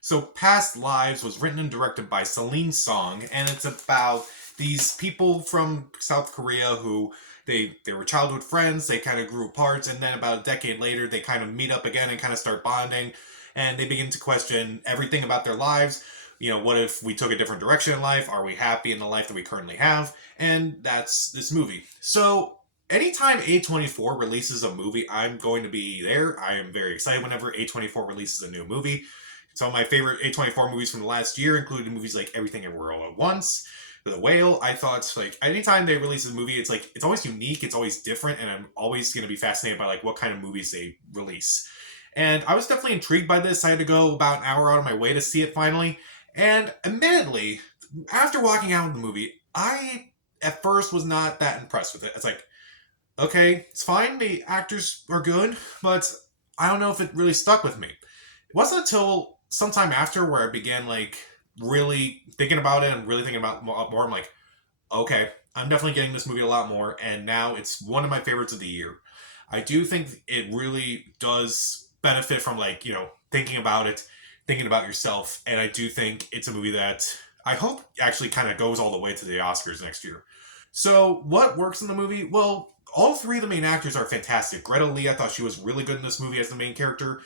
So, Past Lives was written and directed by Celine Song, and it's about these people from South Korea who they were childhood friends. They kind of grew apart, and then about a decade later, they kind of meet up again and kind of start bonding, and they begin to question everything about their lives. What if we took a different direction in life? Are we happy in the life that we currently have? And that's this movie. So anytime A24 releases a movie, I'm going to be there. I am very excited whenever A24 releases a new movie. Some of my favorite A24 movies from the last year included movies like Everything Everywhere All at Once, The Whale. I thought like anytime they release a movie, it's like it's always unique, it's always different, and I'm always going to be fascinated by like what kind of movies they release. And I was definitely intrigued by this. I had to go about an hour out of my way to see it finally. And admittedly, after walking out of the movie, I at first was not that impressed with it. It's like, okay, it's fine, the actors are good, but I don't know if it really stuck with me. It wasn't until sometime after where I began like really thinking about it and really thinking about more. I'm like, okay, I'm definitely getting this movie a lot more, and now it's one of my favorites of the year. I do think it really does benefit from like thinking about it, thinking about yourself, and I do think it's a movie that I hope actually kind of goes all the way to the Oscars next year. So, what works in the movie? Well, all three of the main actors are fantastic. Greta Lee, I thought she was really good in this movie as the main character.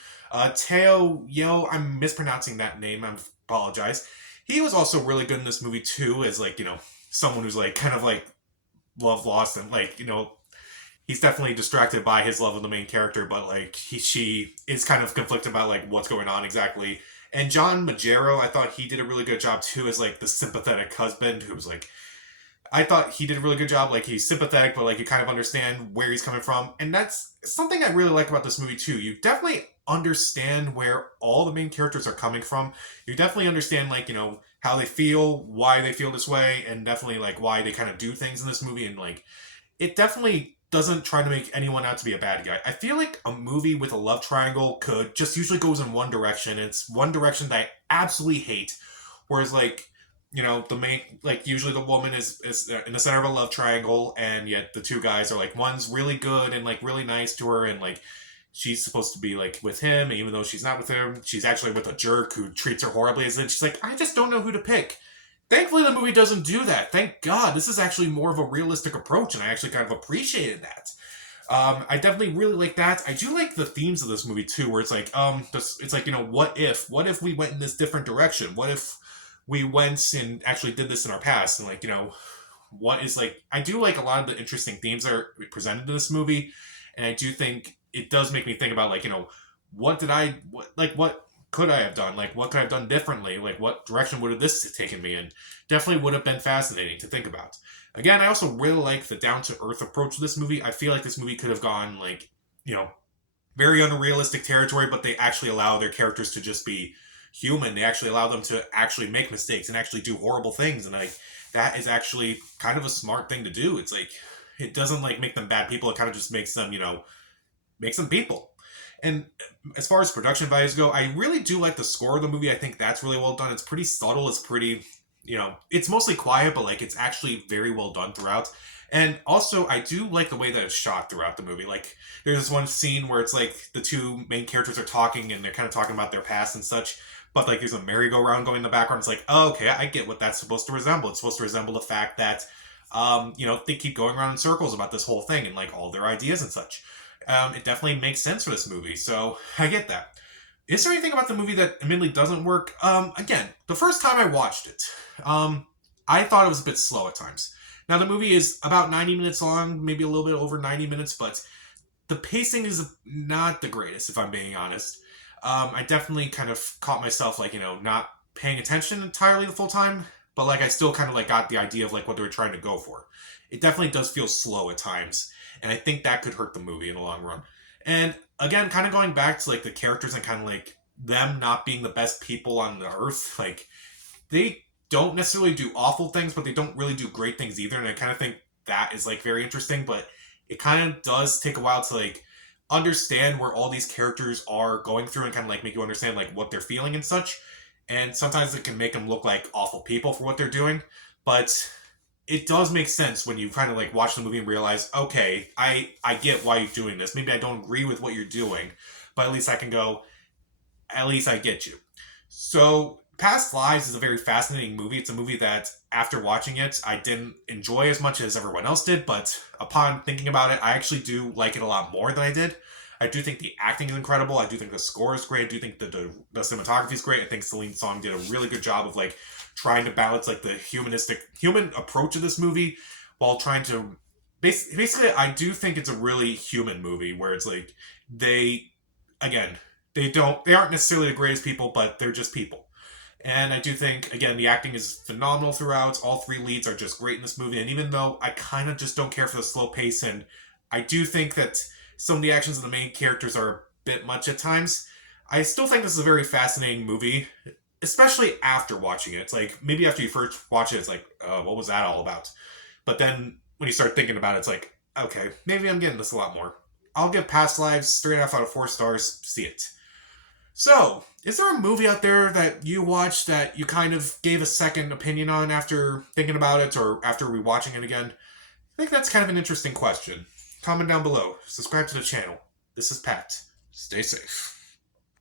Teo Yo, I'm mispronouncing that name. I apologize. He was also really good in this movie too, as like someone who's like kind of like love lost and like he's definitely distracted by his love of the main character, but like she is kind of conflicted about like what's going on exactly. And John Magero, I thought he did a really good job too as like the sympathetic husband who was like I thought he did a really good job. Like he's sympathetic, but like you kind of understand where he's coming from, and that's something I really like about this movie too. You definitely understand where all the main characters are coming from. You definitely understand like how they feel, why they feel this way, and definitely like why they kind of do things in this movie. And like it definitely doesn't try to make anyone out to be a bad guy. I feel like a movie with a love triangle could just usually goes in one direction. And it's one direction that I absolutely hate. Whereas like the main like usually the woman is in the center of a love triangle, and yet the two guys are like one's really good and like really nice to her, and like she's supposed to be like with him, and even though she's not with him, she's actually with a jerk who treats her horribly. As then she's like, I just don't know who to pick. Thankfully, the movie doesn't do that. Thank God. This is actually more of a realistic approach, and I actually kind of appreciated that. I definitely really like that. I do like the themes of this movie too, where it's like, it's like what if we went in this different direction? What if we went and actually did this in our past? And like, what is like, I do like a lot of the interesting themes that are presented in this movie, and I do think it does make me think about like, what could I have done? Like, what could I have done differently? Like, what direction would have this taken me in? Definitely would have been fascinating to think about. Again, I also really like the down to earth approach to this movie. I feel like this movie could have gone like, very unrealistic territory, but they actually allow their characters to just be human. They actually allow them to actually make mistakes and actually do horrible things, and like that is actually kind of a smart thing to do. It's like it doesn't like make them bad people. It kind of just makes them makes them people. And as far as production values go, I really do like the score of the movie. I think that's really well done. It's pretty subtle. It's pretty, it's mostly quiet, but like it's actually very well done throughout. And also, I do like the way that it's shot throughout the movie. Like, there's this one scene where it's like the two main characters are talking and they're kind of talking about their past and such. But like, there's a merry-go-round going in the background. It's like, oh, okay, I get what that's supposed to resemble. It's supposed to resemble the fact that, they keep going around in circles about this whole thing and like all their ideas and such. It definitely makes sense for this movie, so I get that. Is there anything about the movie that admittedly doesn't work? Again, the first time I watched it, I thought it was a bit slow at times. Now, the movie is about 90 minutes long, maybe a little bit over 90 minutes, but the pacing is not the greatest, if I'm being honest. I definitely kind of caught myself, like, not paying attention entirely the full time, but, like, I still kind of, like, got the idea of, like, what they were trying to go for. It definitely does feel slow at times, and I think that could hurt the movie in the long run. And, again, kind of going back to, like, the characters and kind of, like, them not being the best people on the earth, like, they don't necessarily do awful things, but they don't really do great things either, and I kind of think that is, like, very interesting, but it kind of does take a while to, like, understand where all these characters are going through and kind of like make you understand like what they're feeling and such. And sometimes it can make them look like awful people for what they're doing, but it does make sense when you kind of like watch the movie and realize, okay, I get why you're doing this. Maybe I don't agree with what you're doing, but at least I can go, at least I get you. So, Past Lives is a very fascinating movie. It's a movie that, after watching it, I didn't enjoy as much as everyone else did, but upon thinking about it, I actually do like it a lot more than I did. I do think the acting is incredible. I do think the score is great. I do think the cinematography is great. I think Celine Song did a really good job of like trying to balance like the human approach of this movie while trying to basically. I do think it's a really human movie where it's like they again they aren't necessarily the greatest people, but they're just people. And I do think, again, the acting is phenomenal throughout. All three leads are just great in this movie. And even though I kind of just don't care for the slow pace, and I do think that some of the actions of the main characters are a bit much at times, I still think this is a very fascinating movie, especially after watching it. It's like, maybe after you first watch it, it's like, what was that all about? But then when you start thinking about it, it's like, okay, maybe I'm getting this a lot more. I'll give Past Lives 3.5 out of 4 stars. See it. So, is there a movie out there that you watched that you kind of gave a second opinion on after thinking about it or after rewatching it again? I think that's kind of an interesting question. Comment down below. Subscribe to the channel. This is Pat. Stay safe.